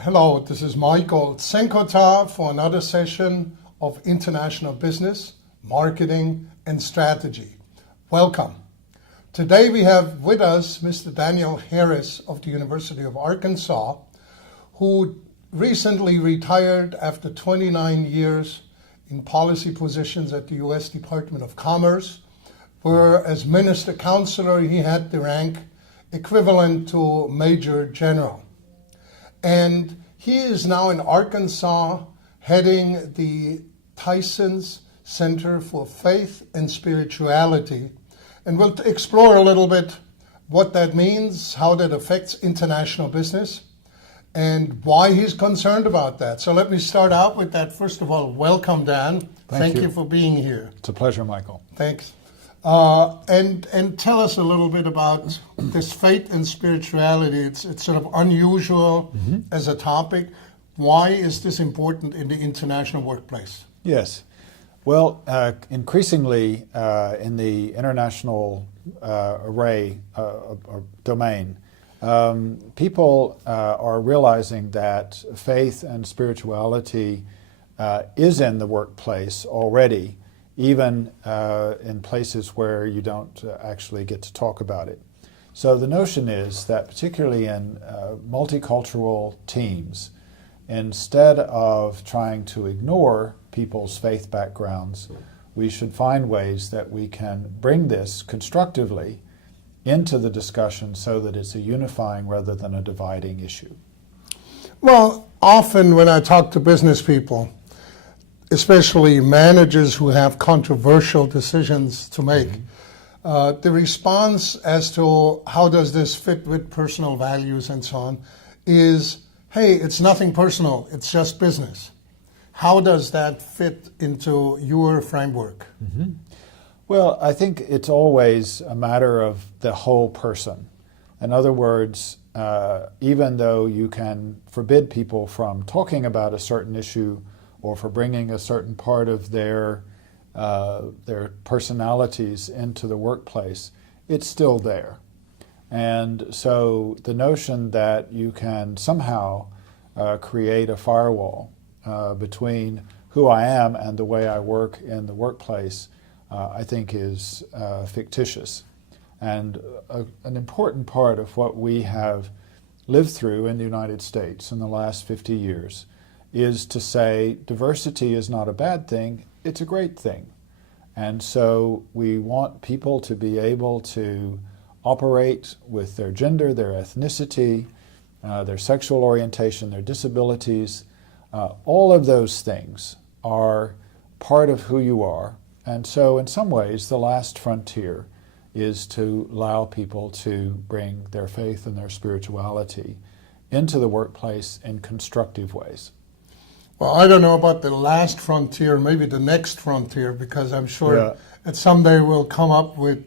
Hello, this is Michael Czinkota for another session of International Business, Marketing and Strategy. Welcome. Today we have with us Mr. Daniel Harris of the University of Arkansas, who recently retired after 29 years in policy positions at the U.S. Department of Commerce, where as Minister Counselor he had the rank equivalent to Major General. And he is now in Arkansas heading the Tyson's Center for Faith and Spirituality. And we'll explore a little bit what that means, how that affects international business, and why he's concerned about that. So let me start out with that. First of all, welcome, Dan. Thank you for being here. It's a pleasure, Michael. Thanks. And tell us a little bit about this faith and spirituality. It's sort of unusual as a topic. Why is this important in the international workplace? Yes. Well, increasingly in the international array or domain, people are realizing that faith and spirituality is in the workplace already, even in places where you don't actually get to talk about it. So the notion is that particularly in multicultural teams, instead of trying to ignore people's faith backgrounds, we should find ways that we can bring this constructively into the discussion so that it's a unifying rather than a dividing issue. Well, often when I talk to business people, especially managers who have controversial decisions to make, the response as to how does this fit with personal values and so on is, hey, it's nothing personal, it's just business. How does that fit into your framework? Well, I think it's always a matter of the whole person. In other words, even though you can forbid people from talking about a certain issue or for bringing a certain part of their personalities into the workplace, it's still there. And so the notion that you can somehow create a firewall between who I am and the way I work in the workplace, I think is fictitious. And an important part of what we have lived through in the United States in the last 50 years is to say diversity is not a bad thing, it's a great thing. And so we want people to be able to operate with their gender, their ethnicity, their sexual orientation, their disabilities. All of those things are part of who you are. And so in some ways, the last frontier is to allow people to bring their faith and their spirituality into the workplace in constructive ways. Well, I don't know about the last frontier, maybe the next frontier, because I'm sure that someday we'll come up with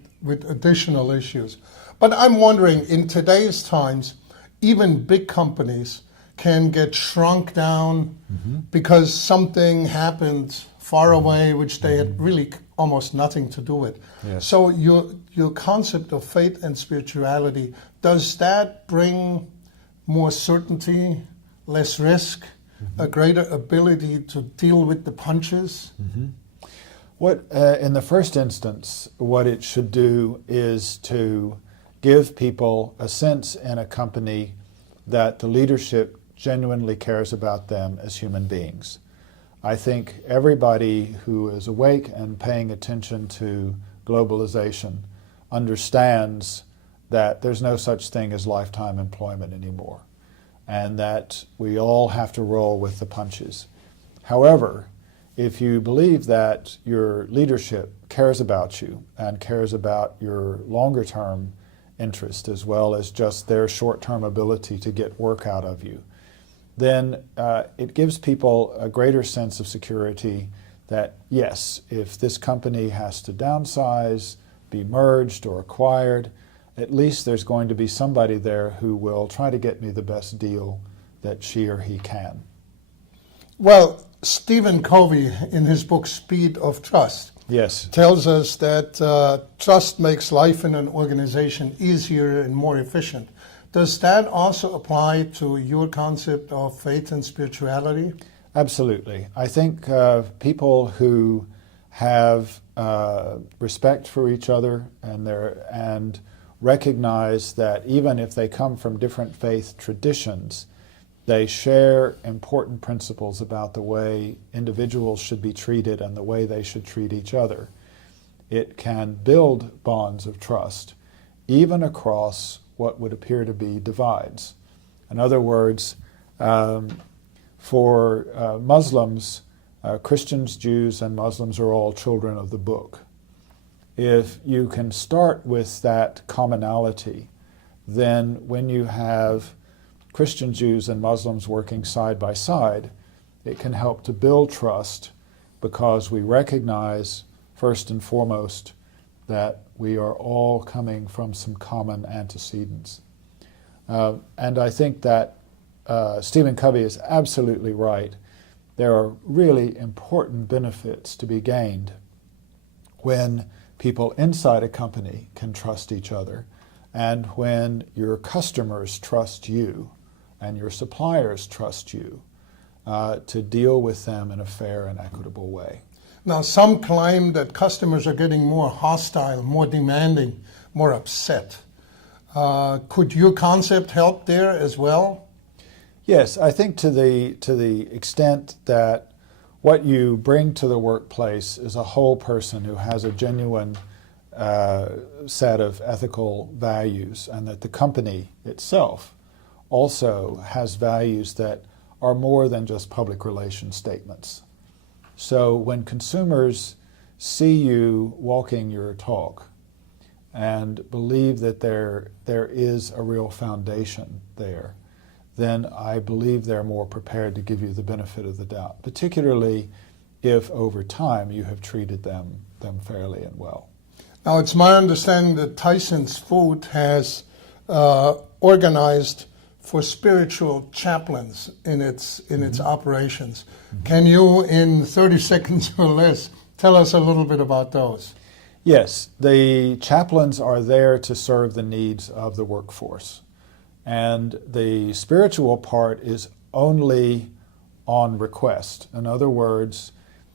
additional issues. But I'm wondering, in today's times, even big companies can get shrunk down because something happened far away, which they had really almost nothing to do with. Yes. So your concept of faith and spirituality, does that bring more certainty, less risk, a greater ability to deal with the punches? What, in the first instance, what it should do is to give people a sense in a company that the leadership genuinely cares about them as human beings. I think everybody who is awake and paying attention to globalization understands that there's no such thing as lifetime employment anymore, and that we all have to roll with the punches. However, if you believe that your leadership cares about you and cares about your longer-term interest as well as just their short-term ability to get work out of you, then it gives people a greater sense of security that, yes, if this company has to downsize, be merged or acquired, at least there's going to be somebody there who will try to get me the best deal that she or he can. Well, Stephen Covey, in his book Speed of Trust, tells us that trust makes life in an organization easier and more efficient Does that also apply to your concept of faith and spirituality? Absolutely. I think people who have respect for each other and recognize that even if they come from different faith traditions, they share important principles about the way individuals should be treated and the way they should treat each other. It can build bonds of trust, even across what would appear to be divides. In other words, for Muslims, Christians, Jews, and Muslims are all children of the book. If you can start with that commonality, then when you have Christian Jews and Muslims working side by side, it can help to build trust because we recognize, first and foremost, that we are all coming from some common antecedents. And I think that Stephen Covey is absolutely right. There are really important benefits to be gained when people inside a company can trust each other, and when your customers trust you and your suppliers trust you to deal with them in a fair and equitable way. Now, some claim that customers are getting more hostile, more demanding, more upset. Could your concept help there as well? Yes, I think to the extent that what you bring to the workplace is a whole person who has a genuine set of ethical values, and that the company itself also has values that are more than just public relations statements. So when consumers see you walking your talk and believe that there is a real foundation there, then I believe they're more prepared to give you the benefit of the doubt, particularly if over time you have treated them fairly and well. Now, it's my understanding that Tyson's Food has organized for spiritual chaplains in its operations. Mm-hmm. Can you, in 30 seconds or less, tell us a little bit about those? Yes, the chaplains are there to serve the needs of the workforce. And the spiritual part is only on request. In other words,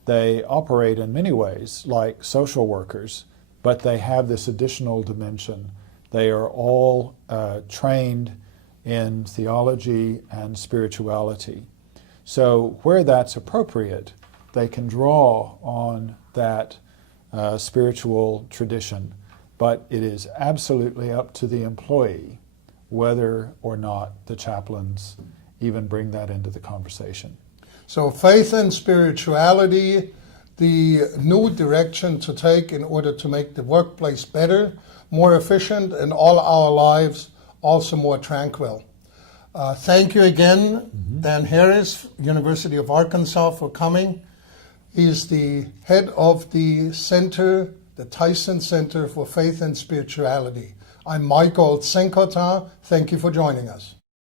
they operate in many ways like social workers, but they have this additional dimension. They are all trained in theology and spirituality. So where that's appropriate, they can draw on that spiritual tradition, but it is absolutely up to the employee whether or not the chaplains even bring that into the conversation. So faith and spirituality, the new direction to take in order to make the workplace better, more efficient, and all our lives also more tranquil. Thank you again, Dan Harris, University of Arkansas, for coming. He's the head of the center, the Tyson Center for Faith and Spirituality. I'm Michael Czinkota. Thank you for joining us.